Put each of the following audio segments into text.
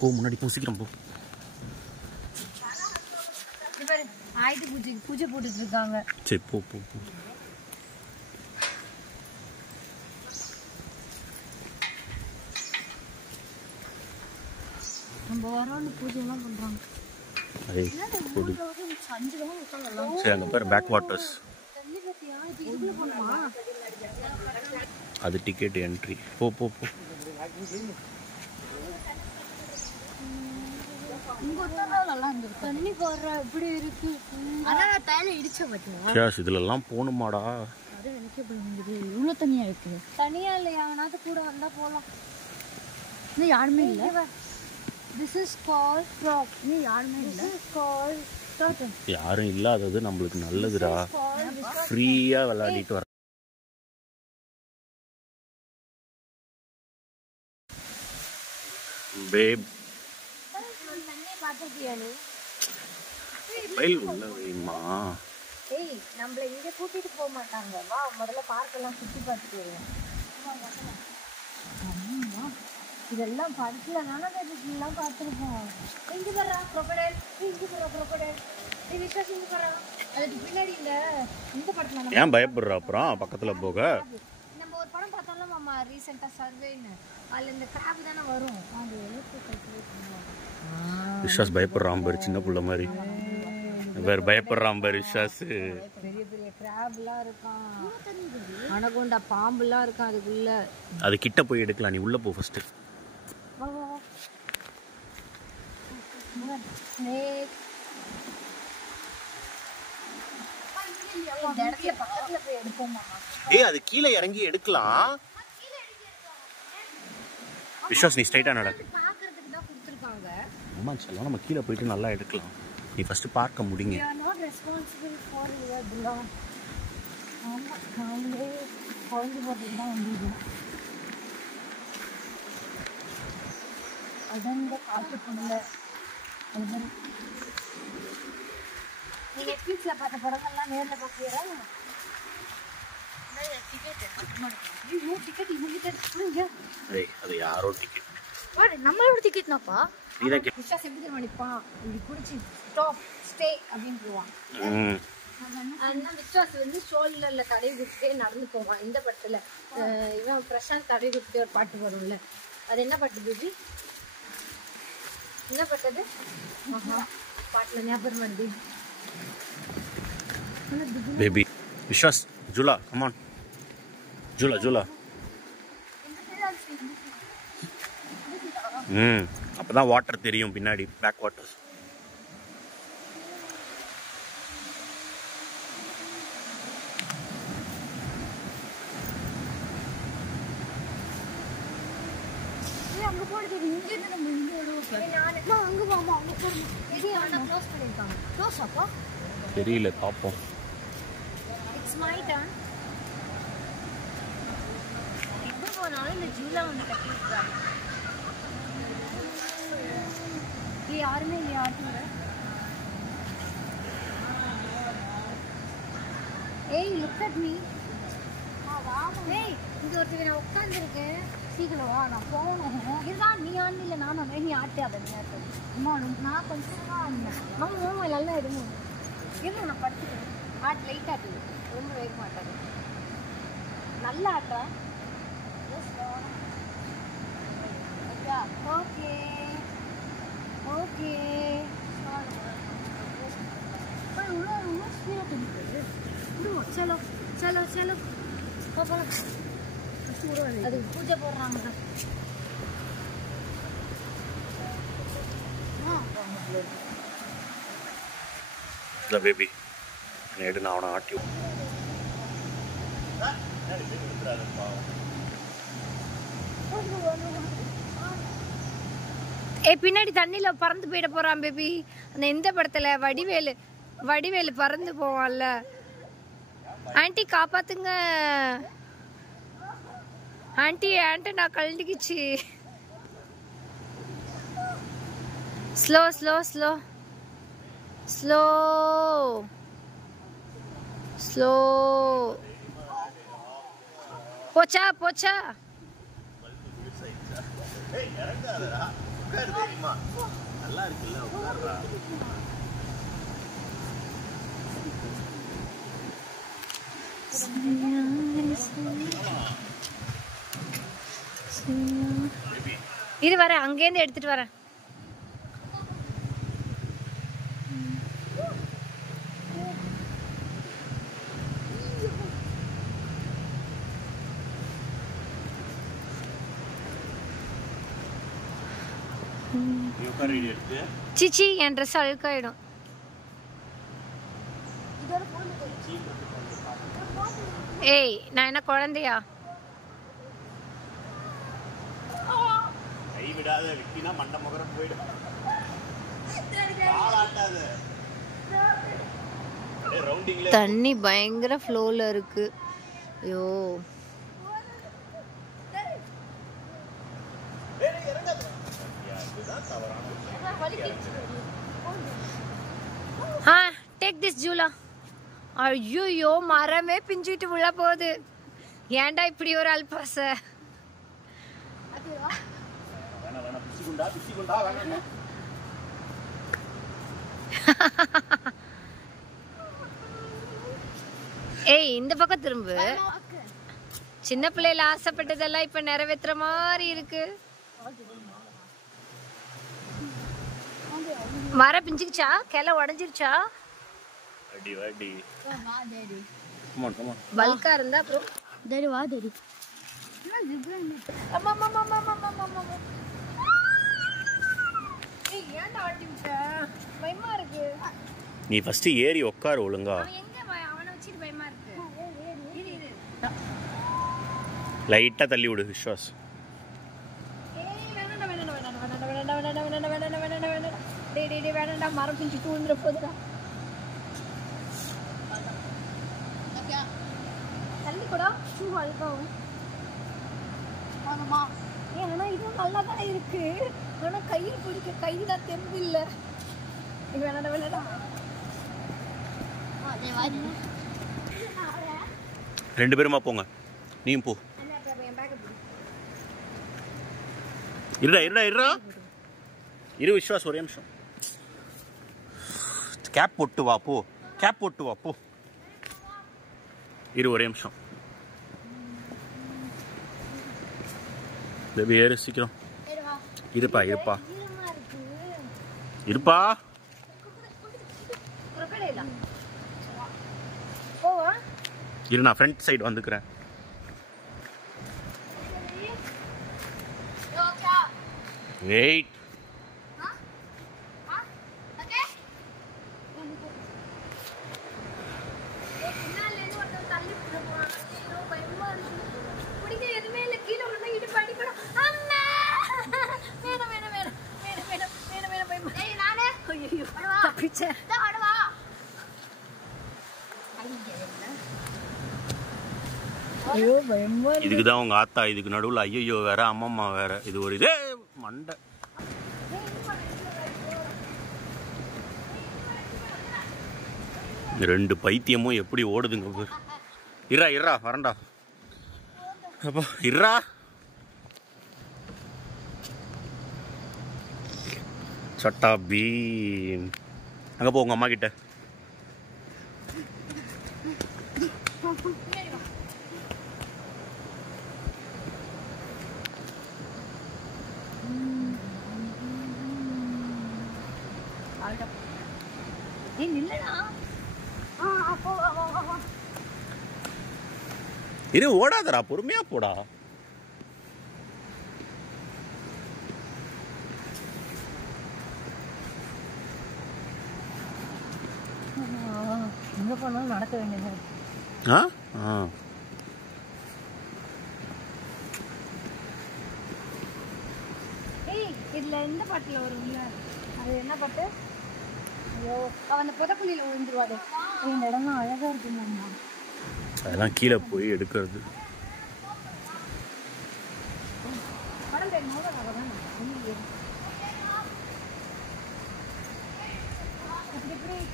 போ முன்னாடி போ சீக்கிரம் போ. ஆயுத பூஜைக்கு பூஜை போட்டுட்டு இருக்காங்க. சரி போ போ போ. நம்ம வரோன்னு பூஜை எல்லாம் பண்றாங்க. சரி அங்கே பேர் பேக் வாட்டர்ஸ். அது டிக்கெட் என்ட்ரி. போ போ போ. இதுலலாம் போகணுமாடா? இவ்வளோ தனியா இருக்கு. தனியா இல்லையா? அது கூட வந்தா போலாம். இன்னும் யாருமே இல்லை. யாரும் இல்லாதது நம்மளுக்கு நல்லதுடா. ஃப்ரீயா விளையாடிட்டு வர. பேப் நம்மள இங்க கூட்டிட்டு போக மாட்டாங்க. வா முதல்ல பார்க் எல்லாம் சுத்தி பார்த்துட்டு வருவோம். இதெல்லாம் படத்துல எல்லாம் பார்த்துருப்போம். இங்க போடுறா க்ரோக்கடைல், இங்க போடுறா க்ரோக்கடைல், விஸ்வாஸ் இங்க போடுறா. அதுக்கு பின்னாடி இந்த படத்துல ஏன் பயப்படுறா? அப்புறம் பக்கத்துல போக நம்ம ஒரு படம் பார்த்தோம்ல மாமா, ரீசெண்டா சர்வேன்னு. அதுல இந்த கிராப் தானே வரும். அது விஸ்வாஸ் பயப்படுறான் பாரு, சின்ன புள்ள மாதிரி. வேற பயப்படுறான் பாரு விஸ்வாஸ். பெரிய பெரிய கிராப்லாம் இருக்கான், அனகோண்டா பாம்புலாம் இருக்கான் அதுக்குள்ள. அது கிட்ட போய் எடுக்கலாம். நீ உள்ள போ ஃபர்ஸ்ட். அது கீழே இறங்கி எடுக்கலாம். விஸ்வாஸ் நீ ஸ்ட்ரைட்டா நட. அம்மா சொல்லலாம் நம்ம கீழே போயிட்டு நல்லா எடுக்கலாம். நீ ஃபர்ஸ்ட் பார்க்க முடிங்க. நெட்ஃபிளிக்ஸ்ல பார்த்த படங்கள்லாம் நேர்ல பார்க்கறீங்களா? அது யாரோ டிக்கெட். நம்மளோட டிக்கெட்னாப்பா. விஸ்வாஸ் எப்படி தெரியுமா நிற்பான்? இப்படி பிடிச்சி ஸ்டாப் ஸ்டே அப்படின்னு போவான். அதனால விஸ்வாஸ் ஷோல்டர்ல தடவி கொடுத்துட்டே நடந்து போவான். இந்த படத்துல இவன் பிரசாந்த் தடவி கொடுத்துட்டே ஒரு பாட்டு வரும்ல, அது என்ன பாட்டு பேபி? என்ன பாட்டது? பாட்டுல ஞாபகம் வருது பேபி. விஸ்வாஸ் ஜூலா கம் ஆன். ஜூலா ஜூலா. அப்பதான் வாட்டர் தெரியும் பின்னாடி. Backwaters. அங்க போறது இங்க இருந்து நம்ம இங்க வருவோம். அங்க போமா அங்க போறோம். இது ஆனா க்ளோஸ் பண்ணிருக்காங்க. க்ளோஸ் அப்பா தெரியல பாப்போம். It's my turn. எங்க போனாலும் இந்த ஜூலா வந்து கட்டிருக்காங்க. இது யாருமே இல்ல. யாருமே ஏய் லுக் அட் மீ. ஏய் இங்க ஒருத்தர் நான் உட்காந்துருக்கேன். சீக்கிரம் வா, நான் போகணும். இதுதான் நீ ஆண்டு இல்லை நானும். நீ ஆட்டாத நேரத்தில் அம்மா. நான் கொஞ்சம் தான் ஆடினேன். நம்ம நல்லா இருந்தோம். இருந்தோம் நான் படுத்துக்கிறேன். ஆட்டு லைட் ஆட்டுது, ரொம்ப வேக மாட்டாது. நல்லா ஆட்டா. Okay okay. चलो चलो चलो அது பூஜை போடுறாங்க. பேபி நேடு நான் அவனை ஆட்டி. பின்னாடி தண்ணியில பறந்து போயிட போறான் பேபி. அந்த இந்த படத்துல வடிவேலு பறந்து போவான்ல. ஆண்டி காப்பாத்துங்க ஆண்டி. ஆண்டனா கழண்டிக்குச்சு. Slow slow slow slow slow. போச்சா போச்சா. உட்காரு தெரியுமா நல்லா இருக்குல்ல உட்கார்றா இரு வரேன் அங்கேருந்து எடுத்துட்டு வரேன் சிச்சி என் ட்ரெஸ் அழுக்காயிடும் ஏய் நான் என்ன குழந்தையா கை விடாத விக்கினா மண்ட முகரம் போயிடும் தண்ணி பயங்கர ஃப்ளோல இருக்கு ஐயோ हाँ टेक दिस झूला ஐயோ மரமே பிஞ்சிட்டு உள்ள போகுது ஏன்டா இப்படி ஒரு அல்பாச ஏய் இந்த பக்கம் திரும்பு சின்ன பிள்ளைல ஆசைப்பட்டதெல்லாம் இப்ப நிறைவேற்றுற மாதிரி இருக்கு மர பிஞ்சிருச்சா கிளை உடஞ்சிருச்சா அடி வாடி கம் ஆன் கம் ஆன் பல்கா இருந்தா அப்புறம் டேடி வா டேடி அம்மா அம்மா அம்மா அம்மா அம்மா ஏய் ஏன்டா ஆட்டி விட்ட பயமா இருக்கு நீ ஃபர்ஸ்ட் ஏறி உட்கார் ஒழுங்கா அவன் எங்க அவனை வச்சிட்டு பயமா இருக்கு இரு இரு லைட்டா தள்ளி விடு விஸ்வாஸ் ஏய் வேணாம் வேணாம் வேணாம் வேணாம் வேணாம் வேணாம் வேணாம் வேணாம் வேணாம் வேணாம் டேய் டேய் டேய் வேணாம்டா மரம் பிஞ்சு தூந்துற போதுடா தள்ளி கூட ஷூ அழுக்காவும் ஆமாம்மா ஏன்னா இதுவும் நல்லா தான் இருக்கு ஆனால் கையில் பிடிக்க கையில் தான் தெம்பு இல்லை வேணாடா வேணாடா ரெண்டு பேருமா போங்க நீயும் போ இருடா இருடா இருடா இரு விஸ்வாஸ் ஒரே நிமிஷம் கேப் போட்டு வா போ கேப் போட்டு வா போ இரு ஒரே நிமிஷம் பேபி ஏறு சீக்கிரம் இருப்பா இருப்பா இருப்பா இரு நான் ஃப்ரண்ட் சைடு வந்துக்கிறேன் வெயிட் இதுக்குதான் உங்க ஆத்தா இதுக்கு நடுவுல ஐயோ வேற அம்மம்மா வேற இது ஒரு இதே மண்டை ரெண்டு பைத்தியமும் எப்படி ஓடுதுங்க இருடா இருடா வரண்டா அப்பா இருடா சட்டா பீம் அங்க போ உங்க அம்மா கிட்ட இரு ஓடாதடா பொறுமையா போடா எங்க போனாலும் நடக்க வேண்டியது ஏய் இதுல எந்த பாட்டுல வரும்ல அது என்ன பாட்டு ஐயோ அந்த புதக்குழியில விழுந்துருவாரு இந்த இடம்லாம் அழகா இருக்குமா அதெல்லாம் கீழே போய் எடுக்கிறது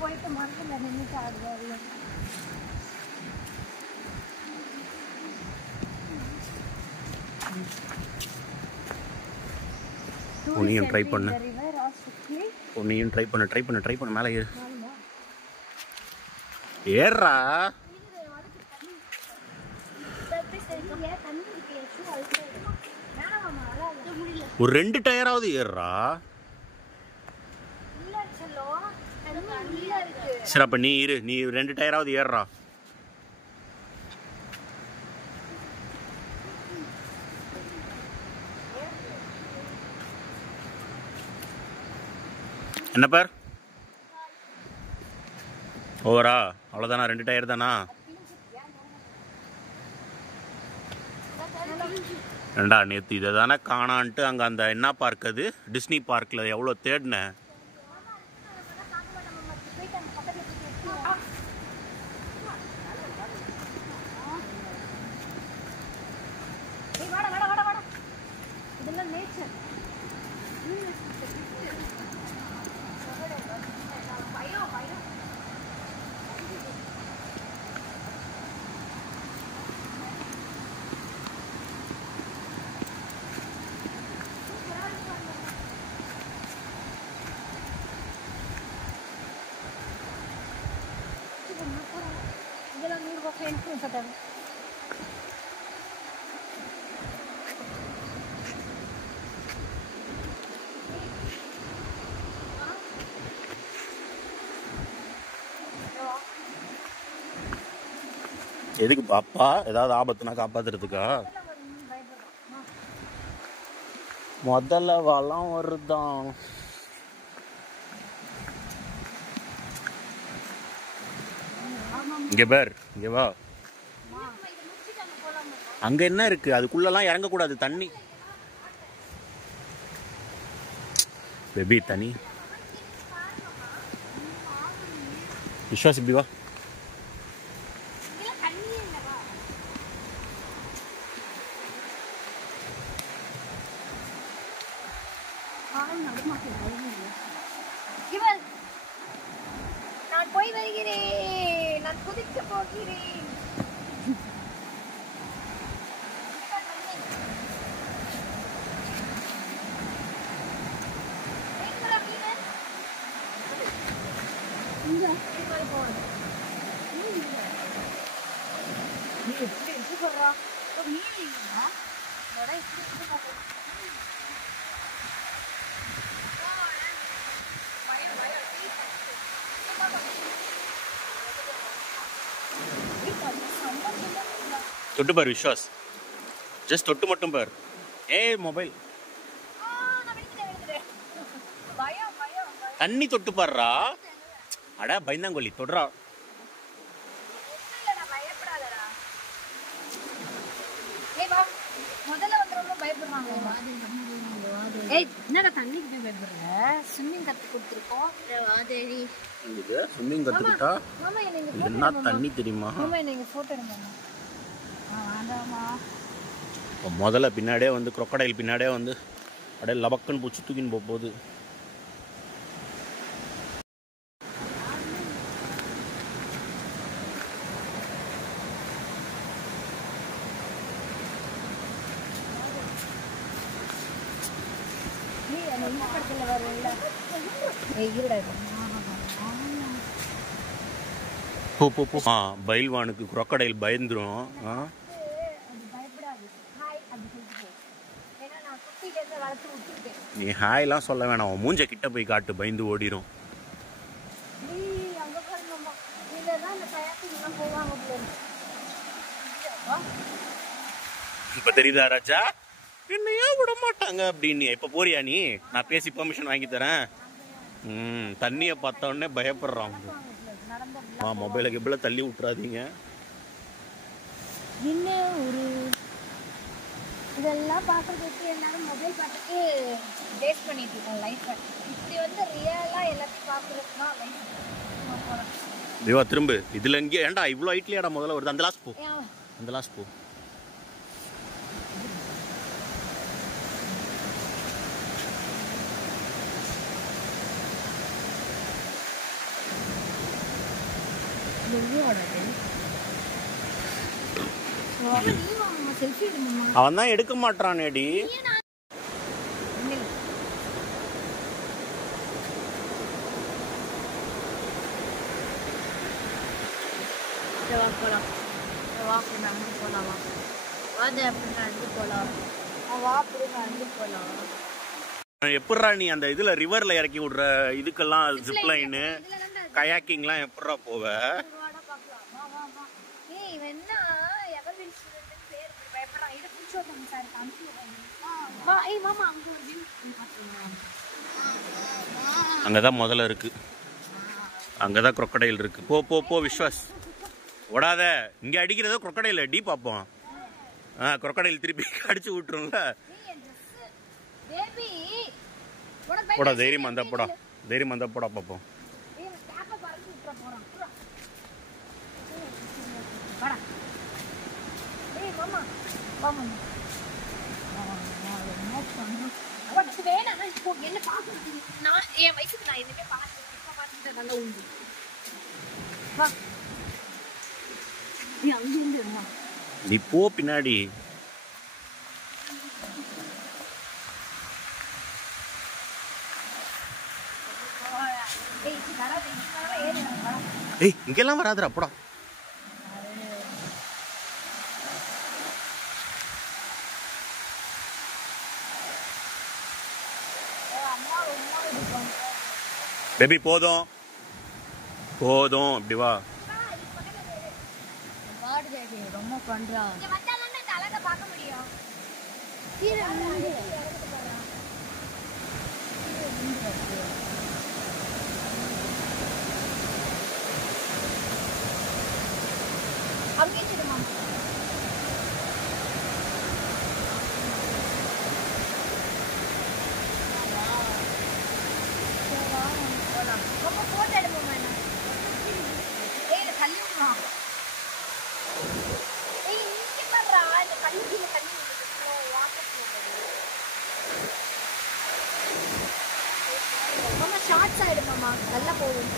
போயிட்டு மரத்துல நின்றுட்டு ஆடுவாரு உன்னையும் ட்ரை பண்ணு, உன்னையும் ட்ரை பண்ணு மேலே ஏறு. ஏறா ஒரு 2 டயராவது ஏறா. சரி அப்ப நீ 2 டயராவது ஏறா. என்ன பேர் ஓவரா? அவ்வளோதானா? 2 டயர் தானா? ரெண்டா நேற்று இதை தானே காணான்ட்டு அங்கே அந்த என்ன பார்க் அது டிஸ்னி பார்க்கில் எவ்வளோ தேடினேன். எதுக்கு பாப்பா? ஏதாவது ஆபத்துனா காப்பாத்துறதுக்கா? முதல்ல வளம் வருதான். இங்க பேர், இங்க வா. அங்க என்ன இருக்கு? அதுக்குள்ளலாம் இறங்க கூடாது, தண்ணி பேபி தண்ணி. விஸ்வாஸ் இப்படி வா. நான் போய் வருகிறேன், நான் குதிக்க போகிறேன். தொட்டு பார் விஸ்வாஸ், ஜஸ்ட் தொட்டு மட்டும் பார். மொபைல் தண்ணி தொட்டு பாடுறா. அட பயந்தாங்கொல்லி தொடுறா. முதல்ல வந்து ரொம்ப பயப்படுறாங்க. என்னடா தண்ணிக்கு போய் பயப்படுற? ஸ்விம்மிங் கத்து கொடுத்துருக்கோம். ஸ்விம்மிங் கத்துக்கிட்டா என்ன தண்ணி தெரியுமா? போட்டோ எடுங்க. முதல்ல பின்னாடியே வந்து crocodile பின்னாடியே வந்து அப்படியே லபக்குன்னு பூச்சி தூக்கின்னு போகுது. பைல்வானுக்கு crocodile பயந்துரும். நீ ஹாய்லாம் சொல்ல வேணாம், மூஞ்ச கிட்ட போய் காட்டு, பயந்து ஓடிரும். இப்ப தெரியுதா ராஜா? என்னையா விட மாட்டாங்க அப்படின்னு. இப்ப போறியா நீ? நான் பேசி பெர்மிஷன் வாங்கி தரேன். தண்ணிய பார்த்த உடனே பயப்படுறான். மொபைல கிபல தள்ளி விட்டுறாதீங்க. இதெல்லாம் பார்க்கறதுக்கு எல்லாரும் மொபைல் பார்த்துட்டு வேஸ்ட் பண்ணிட்டு இருக்கோம் லைஃப்பை. இப்படி வந்து ரியலாக எல்லாத்தையும் பார்க்கறதுக்கு தான் லைஃப். தேவா திரும்ப இதுல எங்கே ஏன்டா இவ்வளோ ஹைட்லயாடா முதல்ல வருது? அந்த லாஸ்ட் போ, அந்த லாஸ்ட் போ. அவன் தான் எடுக்க மாட்டானேடி. வா போலாம். வா நடந்து போலாம். வா வாது அப்படி நடந்து போலாம். வா அப்படி நடந்து போலாம். எப்படா நீ அந்த இதுல ரிவர்ல இறக்கி விடுற இதுக்கெல்லாம் ஜிப் லைனு கயாக்கிங்லாம் எப்படா போவ? அங்கதான் முதல்ல இருக்கு, அங்கதான் crocodile இருக்கு. போ போ போ விஸ்வாஸ், ஓடாத. இங்க அடிக்கிறதோ crocodile அடி பாப்போம். crocodile திருப்பி அடிச்சு விட்டுருங்க. போடா தைரியமா இருந்தா போடா, தைரியமா இருந்தா போடா பாப்போம். நீ போ பின்னாடி. ஏய் இங்கெல்லாம் வராதுடா போடா. பேபி போதும் போதும், இப்படி வா. ரொம்ப பண்றா. பார்க்க முடியும். ஷார்ட்ஸ் ஆயிடுமாமா, நல்லா போகும்.